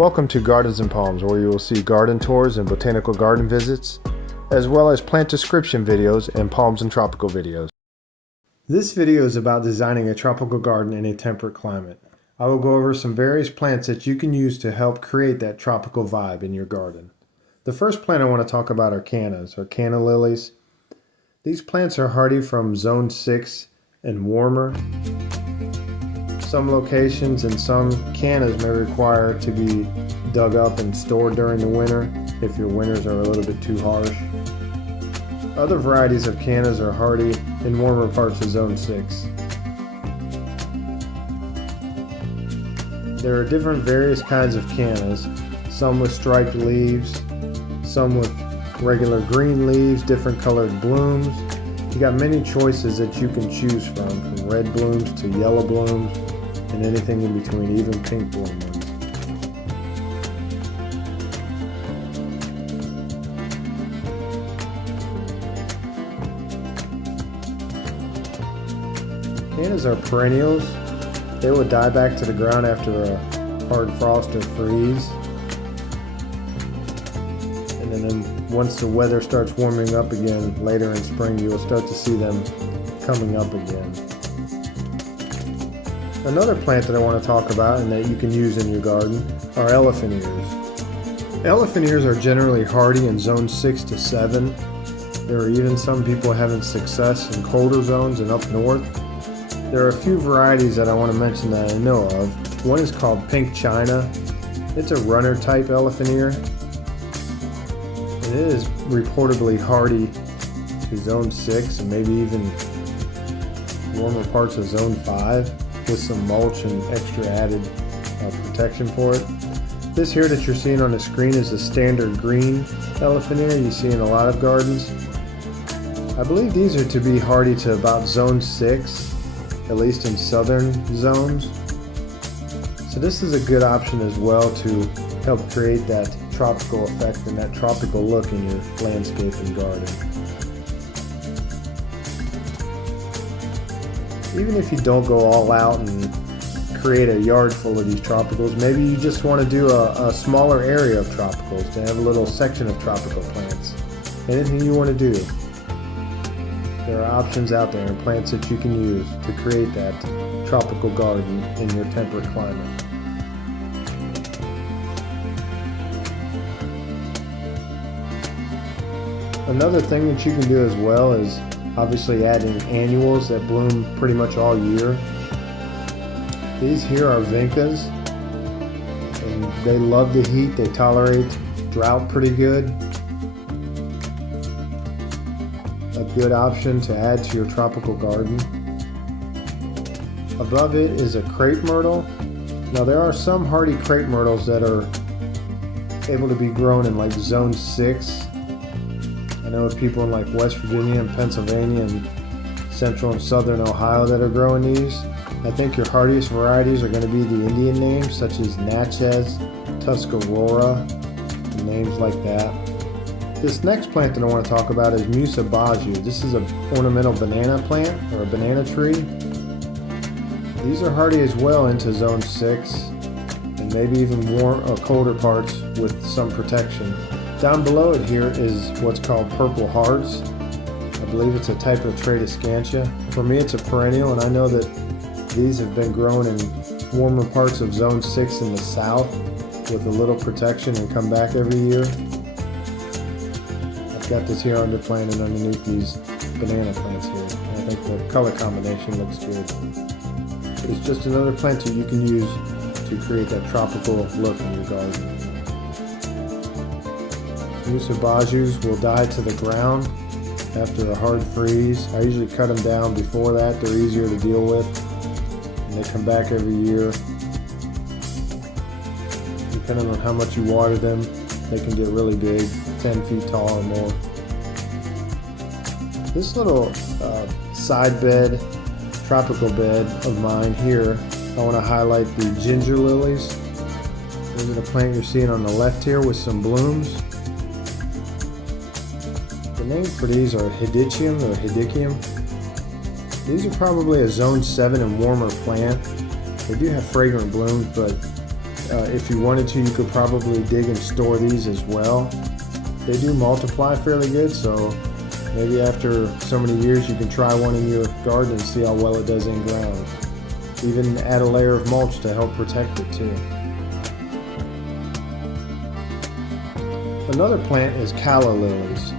Welcome to Gardens and Palms, where you will see garden tours and botanical garden visits, as well as plant description videos and palms and tropical videos. This video is about designing a tropical garden in a temperate climate. I will go over some various plants that you can use to help create that tropical vibe in your garden. The first plant I want to talk about are Cannas, or Calla Lilies. These plants are hardy from zone 6 and warmer. Some locations and some cannas may require to be dug up and stored during the winter if your winters are a little bit too harsh. Other varieties of cannas are hardy in warmer parts of zone 6. There are different various kinds of cannas, some with striped leaves, some with regular green leaves, different colored blooms. You got many choices that you can choose from red blooms to yellow blooms and anything in between, even pink bloom ones. Cannas are perennials. They will die back to the ground after a hard frost or freeze. And then once the weather starts warming up again later in spring, you will start to see them coming up again. Another plant that I want to talk about and that you can use in your garden are elephant ears. Elephant ears are generally hardy in zone 6 to 7. There are even some people having success in colder zones and up north. There are a few varieties that I want to mention that I know of. One is called Pink China. It's a runner type elephant ear. And it is reportedly hardy to zone 6 and maybe even warmer parts of zone 5. With some mulch and extra added protection for it. This here that you're seeing on the screen is the standard green elephant ear you see in a lot of gardens. I believe these are to be hardy to about zone 6, at least in southern zones. So this is a good option as well to help create that tropical effect and that tropical look in your landscape and garden. Even if you don't go all out and create a yard full of these tropicals, maybe you just want to do a smaller area of tropicals, to have a little section of tropical plants. Anything you want to do. There are options out there and plants that you can use to create that tropical garden in your temperate climate. Another thing that you can do as well is obviously adding annuals that bloom pretty much all year. These here are vincas, and they love the heat. They tolerate drought pretty good. A good option to add to your tropical garden. Above it is a crepe myrtle. Now there are some hardy crepe myrtles that are able to be grown in like zone 6. I know of people in like West Virginia and Pennsylvania and central and southern Ohio that are growing these. I think your hardiest varieties are going to be the Indian names such as Natchez, Tuscarora, and names like that. This next plant that I want to talk about is Sabal. This is an ornamental banana plant or a banana tree. These are hardy as well into zone 6 and maybe even warm or colder parts with some protection. Down below it here is what's called purple hearts. I believe it's a type of Tradescantia. For me it's a perennial, and I know that these have been grown in warmer parts of zone 6 in the south with a little protection and come back every year. I've got this here underplanted underneath these banana plants here. And I think the color combination looks good. But it's just another plant that you can use to create that tropical look in your garden. Sabals will die to the ground after a hard freeze. I usually cut them down before that. They're easier to deal with, and they come back every year. Depending on how much you water them, they can get really big, 10 feet tall or more. This little side bed, tropical bed of mine here, I want to highlight the ginger lilies. These are the plant you're seeing on the left here with some blooms. The name for these are Hedychium or Hedychium. These are probably a zone 7 and warmer plant. They do have fragrant blooms, but If you wanted to, you could probably dig and store these as well. They do multiply fairly good, so maybe after so many years you can try one in your garden and see how well it does in ground. Even add a layer of mulch to help protect it too. Another plant is calla lilies.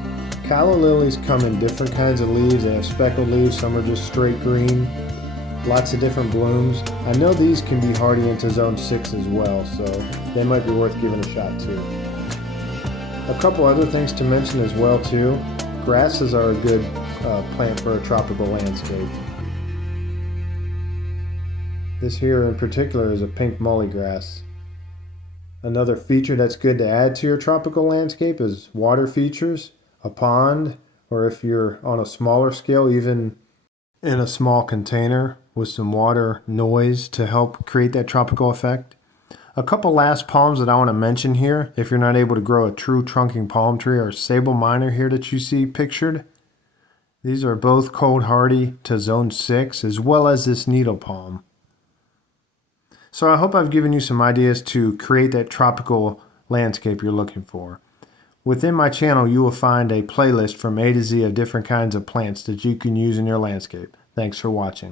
Calla lilies come in different kinds of leaves. They have speckled leaves, some are just straight green. Lots of different blooms. I know these can be hardy into zone 6 as well, so they might be worth giving a shot too. A couple other things to mention as well too. Grasses are a good plant for a tropical landscape. This here in particular is a pink mullygrass. Another feature that's good to add to your tropical landscape is water features, a pond, or if you're on a smaller scale, even in a small container with some water noise to help create that tropical effect. A couple last palms that I want to mention here, if you're not able to grow a true trunking palm tree, are Sabal minor here that you see pictured. These are both cold hardy to zone 6, as well as this needle palm. So I hope I've given you some ideas to create that tropical landscape you're looking for. Within my channel, you will find a playlist from A to Z of different kinds of plants that you can use in your landscape. Thanks for watching.